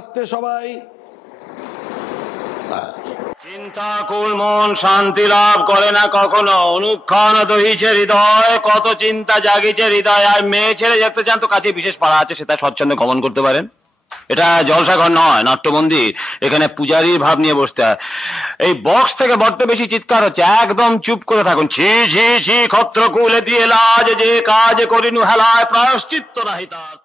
আস্তে সবাই। চিন্তাকুল মন শান্তি লাভ করে না কখনো, অনুক্ষণ দহিছে হৃদয়, কত চিন্তা জাগিছে হৃদয়। আর মেয়ে ছেড়ে যেতে চান তো কাছে বিশেষ পাড়া আছে, সেটা স্বচ্ছন্দে গমন করতে পারেন। এটা জলসাঘর নয়, নাট্য মন্দির। এখানে পূজারীর ভাব নিয়ে বসতে হয়। এই বক্স থেকে বড্ড বেশি চিৎকার হচ্ছে, একদম চুপ করে থাকুন। ছি ছি ছি ক্ষত্রকুলে দিয়ে লাজ, যে কাজ করিনু হেলায় প্রায়শ্চিত্ত নাহি তার।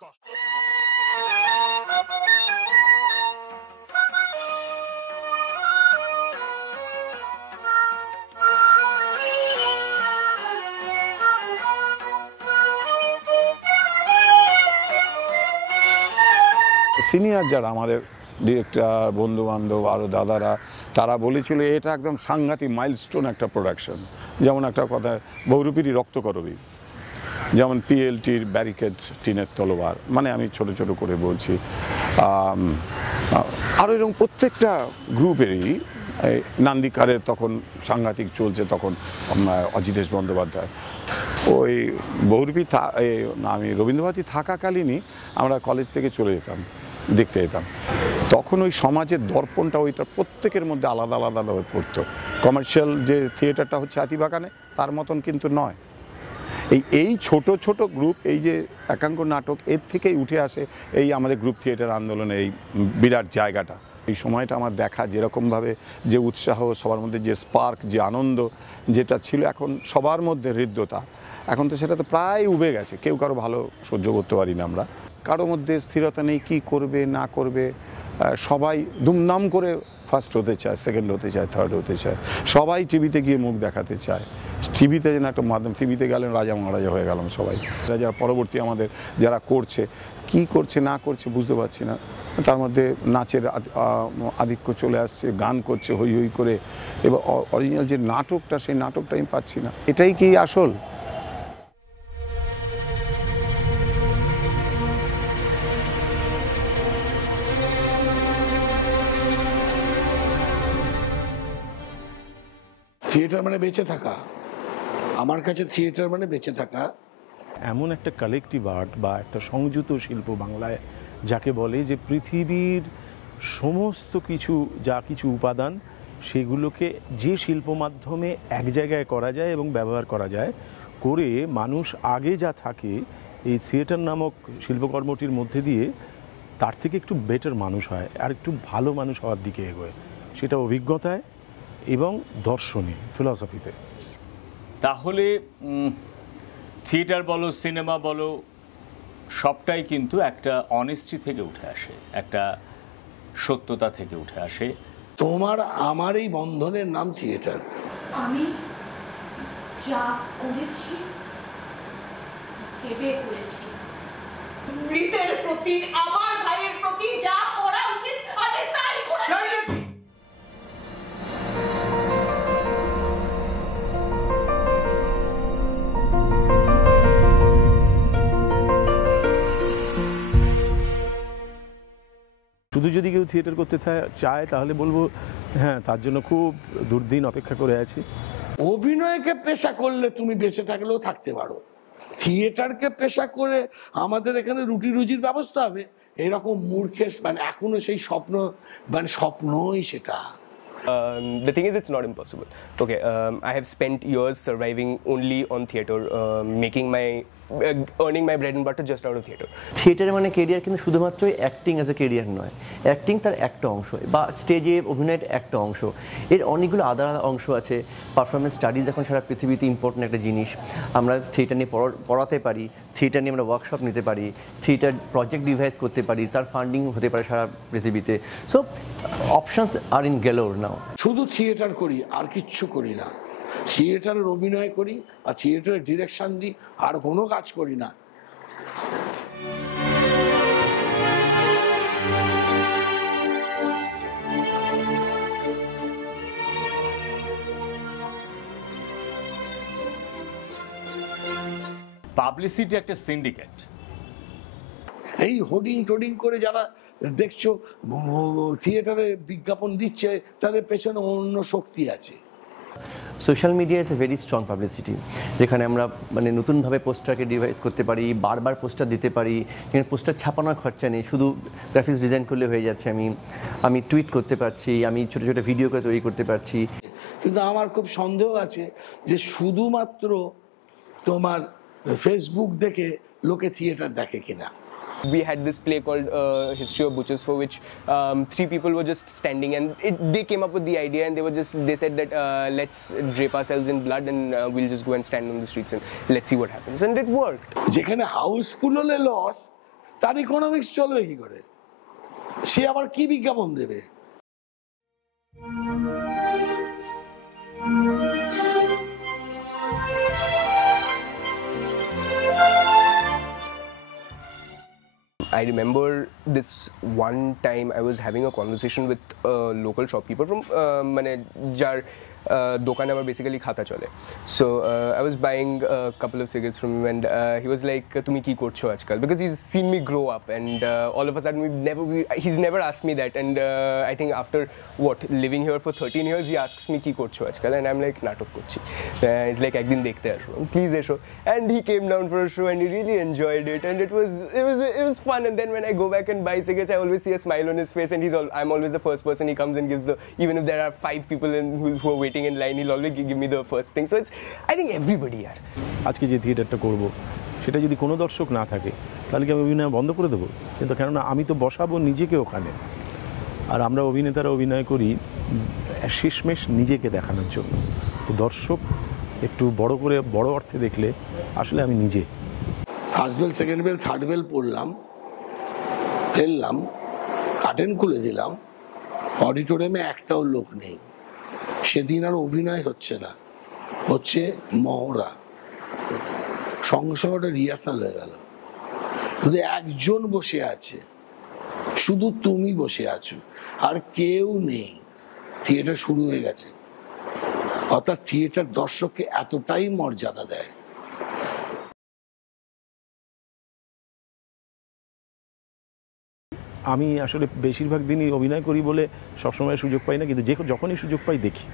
সিনিয়র যারা আমাদের ডিরেক্টর, বন্ধুবান্ধব, আরও দাদারা, তারা বলেছিল এটা একদম সাংঘাতিক মাইলস্টোন একটা প্রোডাকশন। যেমন একটা কথা, বহুরূপীরই রক্তকরবী, যেমন পিএলটির ব্যারিকেড, টিনের তলোয়ার, মানে আমি ছোট ছোট করে বলছি। আরও এরকম প্রত্যেকটা গ্রুপেরই, নান্দিকারের তখন সাংঘাতিক চলছে, তখন অজিতেশ বন্দ্যোপাধ্যায়। ওই বহুরূপী আমি রবীন্দ্রভারতী থাকাকালীনই আমরা কলেজ থেকে চলে যেতাম, দেখতে যেতাম। তখন ওই সমাজের দর্পণটা ওইটা প্রত্যেকের মধ্যে আলাদা আলাদা হয়ে পড়তো। কমার্শিয়াল যে থিয়েটারটা হচ্ছে হাতিবাগানে, তার মতন কিন্তু নয়। এই ছোট ছোট গ্রুপ, এই যে একাঙ্ক নাটক, এর থেকেই উঠে আসে এই আমাদের গ্রুপ থিয়েটার আন্দোলনের এই বিরাট জায়গাটা। এই সময়টা আমার দেখা, যেরকমভাবে যে উৎসাহ, সবার মধ্যে যে স্পার্ক, যে আনন্দ যেটা ছিল, এখন সবার মধ্যে হৃদ্যতা, এখন তো সেটা তো প্রায় উবে গেছে। কেউ কারো ভালো সহ্য করতে পারি না আমরা, কারোর মধ্যে স্থিরতা নেই, কী করবে না করবে। সবাই দুমদাম করে ফার্স্ট হতে চায়, সেকেন্ড হতে চায়, থার্ড হতে চায়। সবাই টিভিতে গিয়ে মুখ দেখাতে চায়। টিভিতে যেন একটা মাধ্যম, টিভিতে গেলেন রাজা মহারাজা হয়ে গেলাম সবাই। যারা পরবর্তী আমাদের যারা করছে, কি করছে না করছে বুঝতে পারছি না। তার মধ্যে নাচের আধিক্য চলে আসছে, গান করছে হই হই করে, এবার অরিজিনাল যে নাটকটা, সেই নাটকটা আমি পাচ্ছি না। এটাই কি আসল? থিয়েটার মানে বেঁচে থাকা। আমার কাছে থিয়েটার মানে বেঁচে থাকা। এমন একটা কালেকটিভ আর্ট বা একটা সংযুত শিল্প বাংলায়, যাকে বলে যে পৃথিবীর সমস্ত কিছু, যা কিছু উপাদান, সেগুলোকে যে শিল্প মাধ্যমে এক জায়গায় করা যায় এবং ব্যবহার করা যায়, করে মানুষ আগে যা থাকে এই থিয়েটার নামক শিল্পকর্মটির মধ্যে দিয়ে তার থেকে একটু বেটার মানুষ হয়, আর একটু ভালো মানুষ হওয়ার দিকে এগোয়। সেটা অভিজ্ঞতায় এবং দর্শনে, ফিলসফিতে। তাহলে থিয়েটার বলো, সিনেমা বলো, সবটাই কিন্তু একটা অনেস্টি থেকে উঠে আসে, একটা সত্যতা থেকে উঠে আসে। তোমার আমার এই বন্ধনের নাম থিয়েটার। আমি যা করেছি ভেবে করেছি। মৃতের প্রতি, আমার ভাইয়ের প্রতি যা করা উচিত আমি তাই করেছি। শুধু যদি কেউ থিয়েটার করতে চায় তাহলে বলবো হ্যাঁ, তার জন্য খুব দুর্দিন অপেক্ষা করে আছি। অভিনয়কে পেশা করলে তুমি বেঁচে থাকলেও থাকতে পারো। থিয়েটারকে পেশা করে আমাদের এখানে রুটি রুজির ব্যবস্থা হবে, এরকম মূর্খের মানে এখনো সেই স্বপ্ন, মানে স্বপ্নই সেটা। The thing is, it's not impossible. Okay, I have spent years surviving only on theatre, earning my bread and butter just out of theatre. Theatre মানে কেরিয়ার কিন্তু শুধুমাত্র অ্যাক্টিং অ্যাজ এ কেরিয়ার নয়। অ্যাক্টিং তার একটা অংশ, বা স্টেজে অভিনয়ের একটা অংশ। এর অনেকগুলো আলাদা আলাদা অংশ আছে। পারফরমেন্স স্টাডিজ এখন সারা পৃথিবীতে ইম্পর্টেন্ট একটা জিনিস। আমরা থিয়েটার নিয়ে পড়াতে পারি, থিয়েটার নিয়ে আমরা ওয়ার্কশপ নিতে পারি, থিয়েটার প্রজেক্ট ডিভাইস করতে পারি, তার ফান্ডিং হতে পারে সারা পৃথিবীতে। সো অপশনস আর ইন গ্যালোর নাও। শুধু থিয়েটার করি আর কিচ্ছু করি না। থিয়েটারের অভিনয় করি আর থিয়েটারের ডিরেকশন দিই, আর কোনো কাজ করি না। পাবলিসিটি একটা সিন্ডিকেট। এই হোর্ডিং টোডিং করে যারা দেখছো থিয়েটারে বিজ্ঞাপন দিচ্ছে, তাদের পেছনে অন্য শক্তি আছে। Social media is a very strong publicity, যেখানে আমরা মানে নতুনভাবে পোস্টারকে ডিভাইস করতে পারি, বারবার পোস্টার দিতে পারি, যেখানে পোস্টার ছাপানোর খরচা নেই, শুধু গ্রাফিক্স ডিজাইন করলে হয়ে যাচ্ছে। আমি টুইট করতে পারছি, আমি ছোটো ছোটো ভিডিও করে তৈরি করতে পারছি। কিন্তু আমার খুব সন্দেহ আছে যে শুধুমাত্র তোমার ফেসবুক দেখে লোকে থিয়েটার দেখে কিনা। We had this play called History of Butchers, for which 3 people were just standing, and they came up with the idea, and they said that let's drape ourselves in blood and we'll just go and stand on the streets and let's see what happens, and it worked. যেখানে Housefull হলে loss, তার economics চলবে কি করে? সে আবার কি বিজ্ঞাপন দেবে? I remember this one time I was having a conversation with a local shopkeeper from jar dokane amar basically khata chole. So I was buying a couple of cigarettes from him, and he was like, tumi ki korcho ajkal, because he's seen me grow up, and all of a sudden he's never asked me that, and I think after living here for 13 years, he asks me ki korcho ajkal, and I'm like, natok korchi. He's like, ekdin dekhte asho, please esho, and he came down for a show and he really enjoyed it, and it was fun. And then when I go back and buy cigarettes, I always see a smile on his face, and I'm always the first person he comes and gives even if there are 5 people who are waiting in line, he'll always give me the first thing. So I think everybody are. আজকে যে থিয়েটারটা করব সেটা যদি কোনো দর্শক না থাকে তাহলে কি আমি অভিনয় বন্ধ করে দেবো? কিন্তু কেননা আমি তো বসাবো নিজেকে ওখানে, আর আমরা অভিনেতারা অভিনয় করি শেষমেশ নিজেকে দেখানোর জন্য। তো দর্শক একটু বড় করে বড় অর্থে দেখলে আসলে আমি নিজে। First bell, second bell, third bell পড়লাম, ফেললাম, কার্টেন খুলে দিলাম, অডিটোরিয়ামে একটাও লোক নেই। সেদিন আর অভিনয় হচ্ছে না, হচ্ছে মহড়া। সঙ্গে সঙ্গে ওটা রিহার্সাল হয়ে গেল। শুধু একজন বসে আছে, শুধু তুমি বসে আছো, আর কেউ নেই। থিয়েটার শুরু হয়ে গেছে। অর্থাৎ থিয়েটার দর্শককে এতটাই মর্যাদা দেয়। আমি আসলে বেশিরভাগ দিনই অভিনয় করি বলে সবসময় সুযোগ পাই না, কিন্তু যখনই সুযোগ পাই দেখি।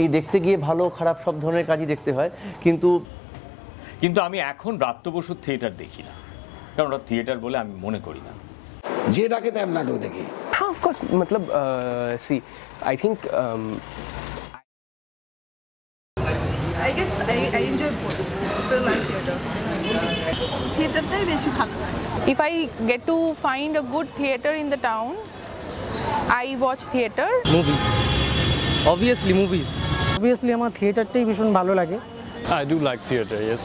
এই দেখতে গিয়ে ভালো খারাপ সব ধরনের কাজই দেখতে হয়, কিন্তু আমি এখন ব্রাত্য বসুর থিয়েটার দেখি না, কারণ ওটা থিয়েটার বলে আমি মনে করি না। যে ডাকে তার নাটক দেখি। हाँ, of course, मतलब see, I think I guess I enjoy both film and theater. থিয়েটারটাই বেশি ভালো লাগে। If I get to find a good theater in the town, I watch theater. Movies. Obviously movies. Obviously আমার থিয়েটারটাই ভীষণ ভালো লাগে। I do like theater, yes.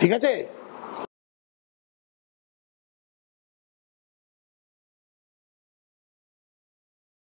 ঠিক আছে।